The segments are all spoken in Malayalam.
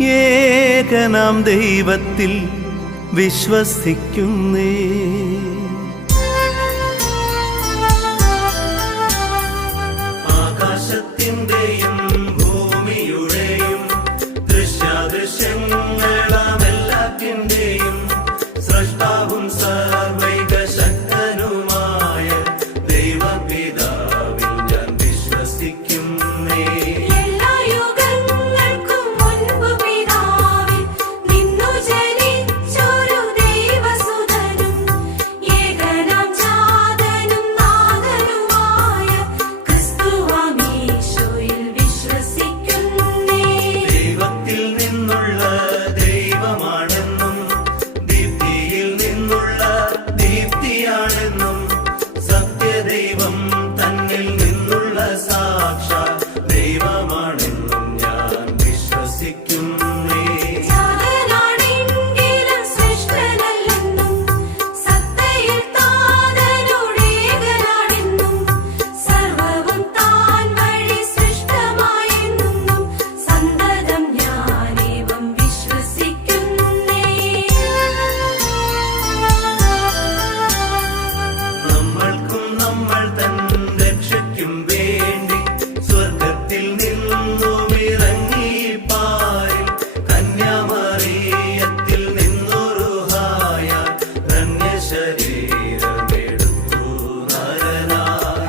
ഏകനാം ദൈവത്തിൽ വിശ്വസിക്കുന്നേ. ആകാശത്തിന്റെയും ഭൂമിയുടെയും ദൃശ്യാദൃശ്യങ്ങളാമെല്ലാത്തിന്റെയും സ്രഷ്ടാവും സർവൈക ശക്തനുമായ ദൈവപിതാവിൽ ഞാൻ വിശ്വസിക്കുന്നേ. സത്യദൈവം തന്നിൽ നിന്നുള്ള സാക്ഷാൽ ദൈവമാണെന്നും ഞാൻ വിശ്വസിക്കുന്നേ. നമ്മൾ തൻ രക്ഷയ്ക്കും വേണ്ടി സ്വർഗത്തിൽ നിന്നും ഇറങ്ങി പാരിൽ കന്യാമറിയത്തിൽ നിന്നൊരുഹായ ധന്യശരീരമെടുത്തു നരനായി.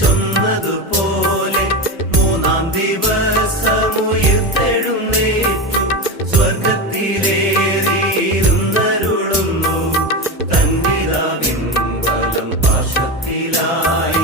ചൊന്നതുപോലെ മൂന്നാം ദിവസമുയർത്തെഴുന്നേറ്റു സ്വർഗത്തിലേറിയിരുന്നരുളുന്നു തൻ പിതാവിൻ വലം പാർശ്വത്തിലായി.